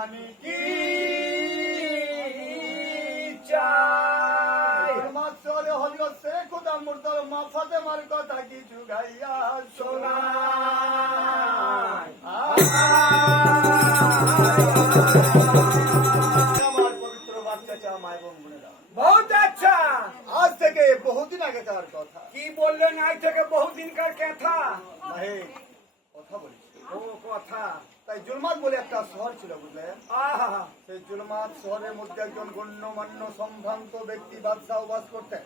আমি কি চাই মাসলে হল সে খোদা মুর্দর মা ফাতেমার কথা কিছু গাইয়া শোনায় আমার পবিত্র বাচ্চা চা মাই বোন বোনেরা बहुत अच्छा। আজ থেকে বহুদিন আগেকার কথা কি বললেন আজ থেকে বহুদিনকার কথা? মাহে কথা বলিস ও কথা। তাই জুলমাত বলে একটা শহর ছিল বুঝলেন আহা সেই জুলমাত শহরের মধ্যে একজন গণ্যমান্য সম্ভ্রান্ত ব্যক্তি বাদশাহ বাস করতেন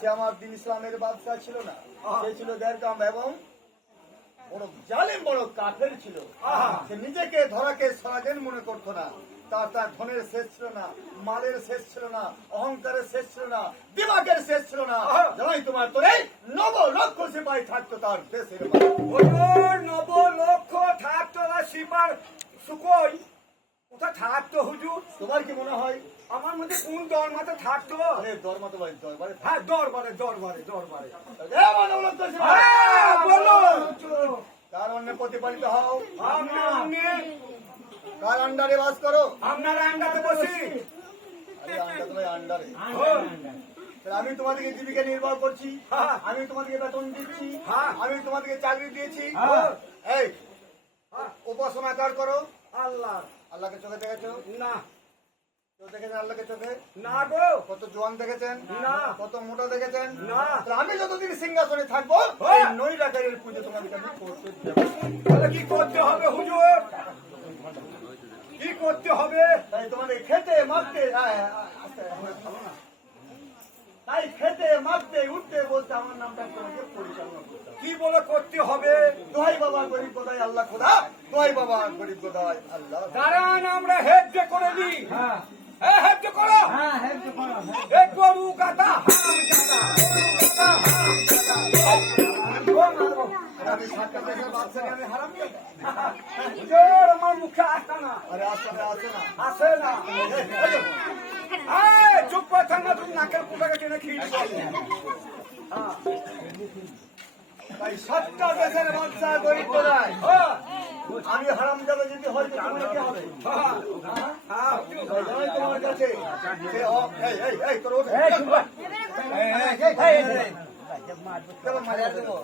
সে আমার দিন ইসলামের বাদশাহ ছিল না সে ছিল দেরকাম এবং বড় জালেম বড় কাফের ছিল সে নিজেকে ধরাকে সরাজেন মনে করতো না তার ধনের শেষ ছিল না মালের শেষ ছিল না অহংকারের শেষ ছিল না দিমাগের শেষ ছিল না জানাই তোমার তোরে 9 লক্ষ সিপাহী থাকতো তার দেশের হুজুর 9 লক্ষ থাকতো না সিপার সুকই কোথায় থাকতো হুজুর? তোমার কি মনে হয় আমার মধ্যে কোন দরমাতে থাকতো? আরে দরমাতে ভাই দরবারে হ্যাঁ দরবারে দরবারে দরবারে। হ্যাঁ, বলো কার অন্যে প্রতিপালিত হও আপনার কার আন্ডারে বাস করো আপনার আন্ডাতে বসি। আরে আন্ডা তো ভাই আন্ডারে ও, তাহলে আমি তোমাদেরকে জীবিকা নির্বাহ করছি হ্যাঁ। আমি তোমাদেরকে বেতন দিচ্ছি হ্যাঁ। আমি তোমাদেরকে চাকরি দিয়েছি হ্যাঁ। এই হ্যাঁ, উপাসনা কার করো আল্লাহ আল্লাহকে চোখে দেখেছো না কেউ দেখেছেন আল্লাহকে চোখে না গো কত জোয়ান দেখেছেন না। কত মোটা দেখেছেন না। তাহলে আমি যতদিন সিংহাসনে থাকবো হ্যাঁ। এই নই রাখারের পুজো তোমাদেরকে আমি করতে দেব তাহলে কি করতে হবে হুজুর? কি করতে হবে? তাই তোমাদের খেতে মারতে তাই খেতে মারতে উঠতে বলতে আমার নামটা তোমাকে পরিচালনা করতে হবে। কি বলে করতে হবে? দোহাই বাবা গরিব কোথায় আল্লাহ খোদা দোহাই বাবা গরিব কোথায় আল্লাহ দাঁড়ান আমরা হেড করে দিই। হ্যাঁ হেড করো। এক গরু গাদা হারাম জাদা। আমি সাতটা দেশের বাচ্চাকে আমি হারাম দিই হুজুর আমার মুখে আসে না আরে আসে না আসে না। এই চুপ করে থাক না, তুমি নাকের কুটাকে টেনে খেয়ে তাই সাতটা দেশের বাচ্চা গরিব কোথায় আমি হারাম যাবে যদি হয়তো তোমার কি হবে তাই তোমার কাছে এই তোর ওঠে কেমন মারিয়া দেবো